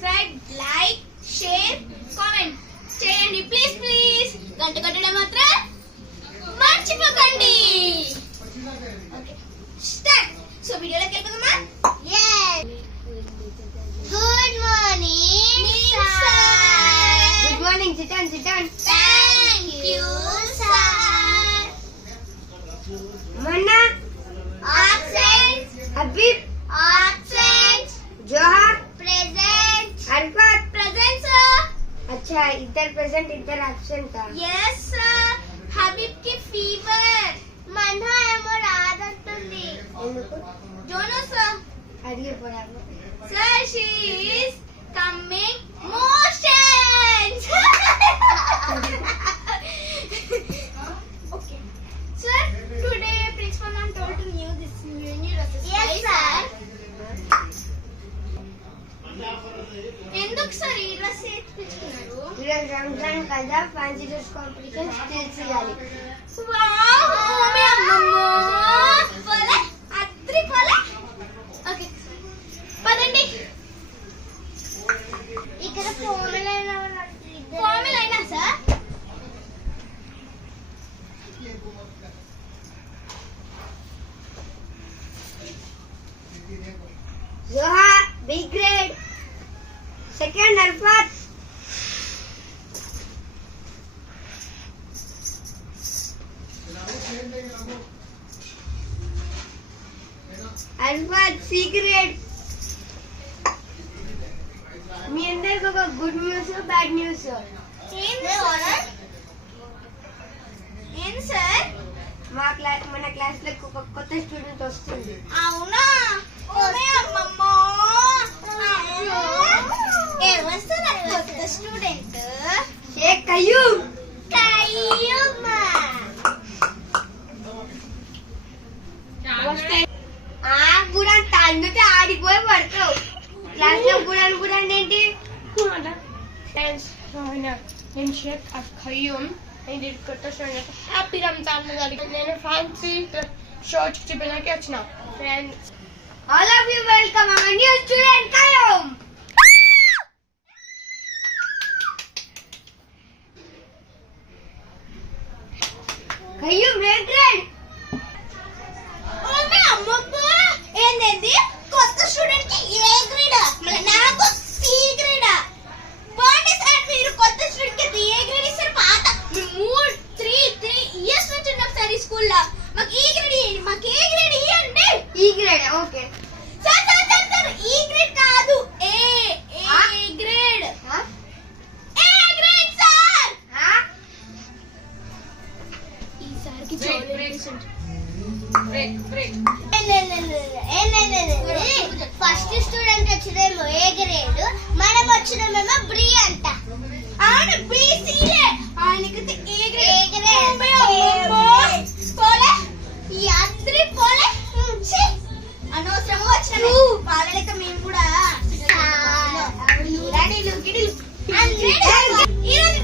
Subscribe, like, share, comment చేయండి please. గంట కొట్టడం మాత్రం మర్చిపోకండి. Okay start. సో వీడియోలోకి వెళ్ళిపోదామా? Good morning, sir. Good morning. Sit down. Thank you, sir. Manna Absent. Habib Absent. Joha Present. Arfat Present, sir. अच्छा इधर प्रेजेंट इधर एब्सेंट था. Yes, sir. Habib ki fever. Manna emo radantundi. ఎందుకు Jono, sir. అడిగే పోరాము. Sir, she is coming motions. Okay. Sir, today principal ma'am told to new this new dresses. Yes, sir. ఎందుకు sir ఈ dress తెచ్చుకున్నారు? ఈరోజు రంజాన్ కదా fancy dress competition stills చేయాలి. Wow, ఓమే అమ్మమ్మో. పోలే అద్రి పోలే. ఓకే పదండి. ఇక్కడ ఫార్మల్ అయినా sir. Zoha B grade. Second Arfat. Arfat C grade. మీ అందరికి ఒక గుడ్ న్యూస్ బ్యాడ్ న్యూస్. ఏంది సార్? మన క్లాస్ లో ఒక కొత్త స్టూడెంట్ వస్తుంది. అవునా? ఓమే అమ్మమ్మో. ఏమొస్తుందా కొత్త స్టూడెంట్? షేక్ కయ్యూమ్. కయ్యూమా. గుడాన్ తండ్రితే ఆడిపోయి పడతావు. క్లాస్ లో గుడాన్ ఏంటి? నేను షేక్ ఖయ్యూమ్. నేను కొత్త స్టూడెంట్. హ్యాపీ రంజాన్ గారికి నేను ఫ్యాన్సీ షర్ట్ చూపించడానికి వచ్చిన friends. All of you welcome our new student Qayyum. Qayyum A grade? ఓమే అమ్మమ్మో. ఏంది కొత్త స్టూడెంట్ కి ఏ గ్రేడ్? మరి నాకు సి గ్రేడ్. బాగుంది సార్, మీరు కొత్త స్టూడెంట్ కి ఏ గ్రేడ్ ఇస్తారు? పాత త్రీ ఇయర్స్ నుంచి ఉన్నాం సార్ ఈ స్కూల్లో. మాకు ఈ గ్రేడ్ ఇవ్వండి. మాకు ఏ గ్రేడ్ ఇవ్వండి. ఈ గ్రేడ్ ఓకే. సార్ ఈ గ్రేడ్ కాదు, A grade. A grade sir. ఈసారికి ఫస్ట్ స్టూడెంట్ వచ్చినేమో ఏ గ్రేడ్, మనం వచ్చినేమో బ్రీ అంట. అవును బీసీలే. ఆయనకైతే ఏ గ్రేడ్. పోలే ఈ అద్రి పోలే. అనవసరంగా వచ్చిన వాళ్ళ లెక్క మేము కూడా ఈరోజు